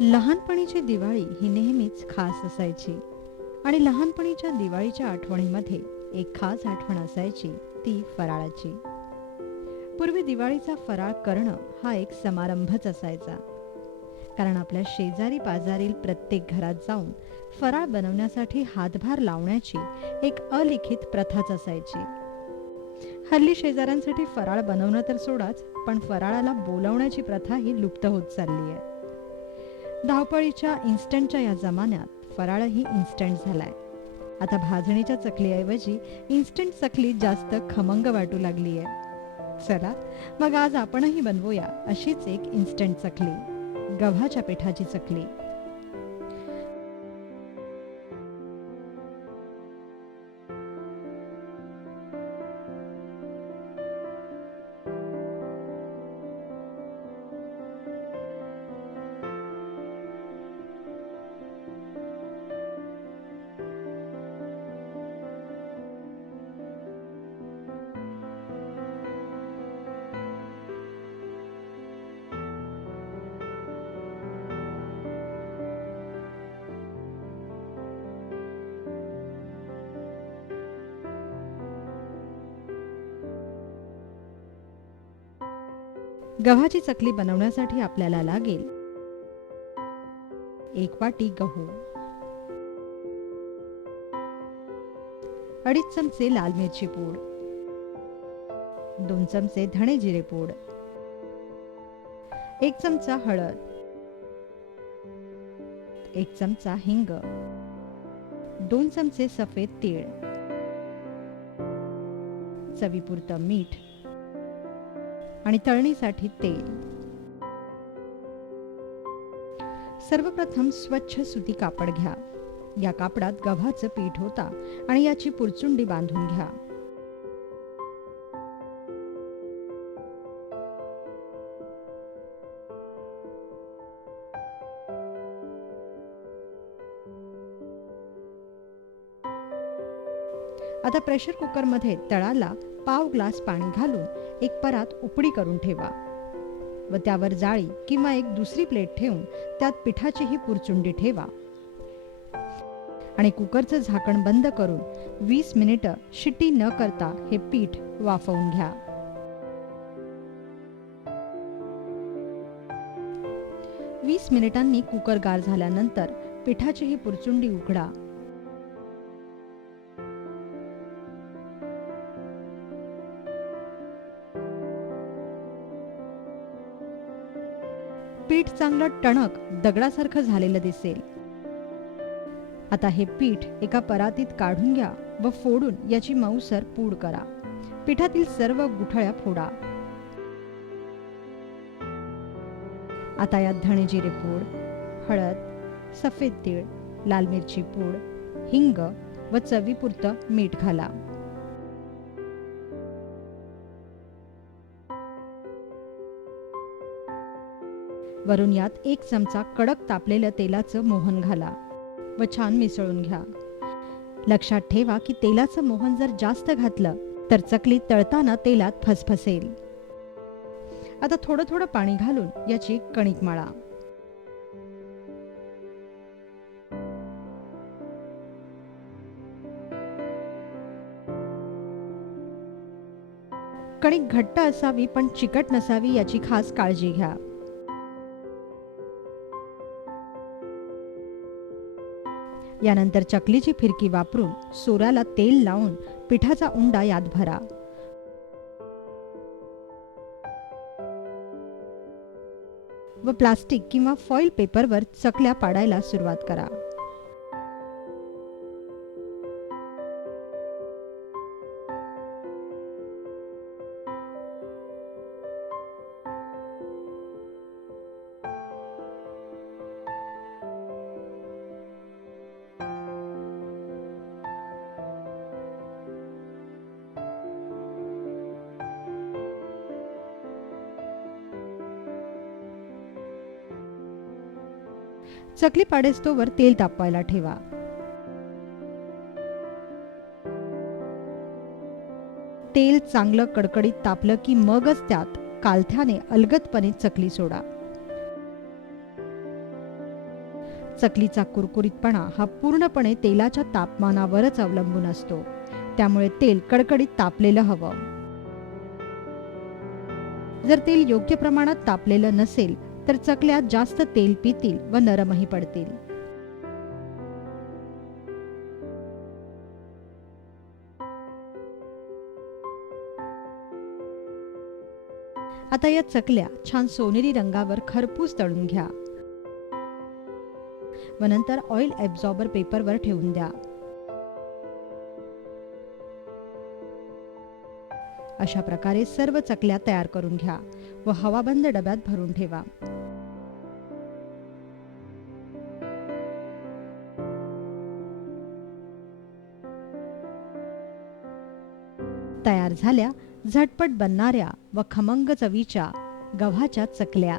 लहानपणीची दिवाळी ही नेहमीच खास असायची आणि लहानपणीच्या दिवाळीच्या आठवणीमध्ये एक खास आठवण असायची, ती फराळाची. पूर्वी दिवाळीचा फराळ करणं हा एक समारंभच असायचा, कारण आपल्या शेजारी पाजारील प्रत्येक घरात जाऊन फराळ बनवण्यासाठी हातभार लावण्याची एक अलिखित प्रथाच असायची. हल्ली शेजाऱ्यांसाठी फराळ बनवणं तर सोडाच, पण फराळाला बोलावण्याची प्रथा ही लुप्त होत चालली आहे. धावपळीच्या इन्स्टंटच्या या जमान्यात फराळही इन्स्टंट झालाय. आता भाजणीच्या चकलीऐवजी इन्स्टंट चकली जास्त खमंग वाटू लागली आहे. चला मग आज आपणही बनवूया अशीच एक इन्स्टंट चकली, गव्हाच्या पिठाची चकली. गव्हाची चकली बनवण्यासाठी आपल्याला लागेल 1 वाटी गहू, 2.5 चमचे लाल मिरची पूड, 2 चमचे धणे जिरे पूड, 1 चमचा हळद, 1 चमचा हिंग, 2 चमचे सफेद तीळ, चवीपुरतं मीठ आणि तळणीसाठी तेल. सर्वप्रथम स्वच्छ सुती कापड घ्या. या कापडात गव्हाचं पीठ होता आणि याची पुरचुंडी बांधून घ्या. आता प्रेशर कुकरमध्ये तळाला पाव ग्लास पाणी घालून एक परात उकडी करून ठेवा व त्यावर जाळी किंवा एक दुसरी प्लेट ठेवून त्यात पिठाची ही पुरचुंडी ठेवा आणि कुकरचं झाकण बंद करून 20 मिनिटं शिट्टी न करता हे पीठ वाफवून घ्या. 20 मिनिटांनी कुकर गार झाल्यानंतर पिठाची ही पुरचुंडी उघडा. पीठ चांगलं टणक दगडासारखं झालेलं दिसेल. आता हे पीठ एका परातीत काढून घ्या व फोडून याची मऊसर पूड करा. पिठातील सर्व गुठळ्या फोडा. आता यात धणे जिरे पूड, हळद, सफेद तीळ, लाल मिरची पूड, हिंग व चवीपुरतं मीठ घाला. वरून यात 1 चमचा कडक तापलेलं तेलाचं मोहन घाला व छान मिसळून घ्या. लक्षात ठेवा की तेलाचं मोहन जर जास्त घातलं तर चकली तळताना तेलात फसफसेल. आता थोडं थोडं पाणी घालून याची कणिक मळा. कणिक घट्ट असावी पण चिकट नसावी याची खास काळजी घ्या. यानंतर चकलीची फिरकी वापरून सोऱ्याला तेल लावून पिठाचा उंडा यात भरा व प्लास्टिक किंवा फॉइल पेपरवर चकल्या पाडायला सुरुवात करा. चकली पाडेस्तोवर तेल तापवायला ठेवा. तेल चांगलं कडकडीत तापलं की मगच त्यात कालथ्याने अलगदपणे चकली सोडा. चकलीचा कुरकुरीतपणा हा पूर्णपणे तेलाच्या तापमानावरच अवलंबून असतो, त्यामुळे तेल कडकडीत तापलेलं हवं. जर तेल योग्य प्रमाणात तापलेलं नसेल तर चकल्या जास्त तेल पितील व नरमही पडतील. आता या चकल्या छान सोनेरी रंगावर खरपूस तळून घ्या व नंतर ऑइल ॲब्झॉर्बर पेपरवर ठेवून द्या. अशा प्रकारे सर्व चकल्या तयार करून घ्या व हवाबंद डब्यात भरून ठेवा. तयार झाल्या झटपट बनणाऱ्या व खमंग चवीच्या गव्हाच्या चकल्या.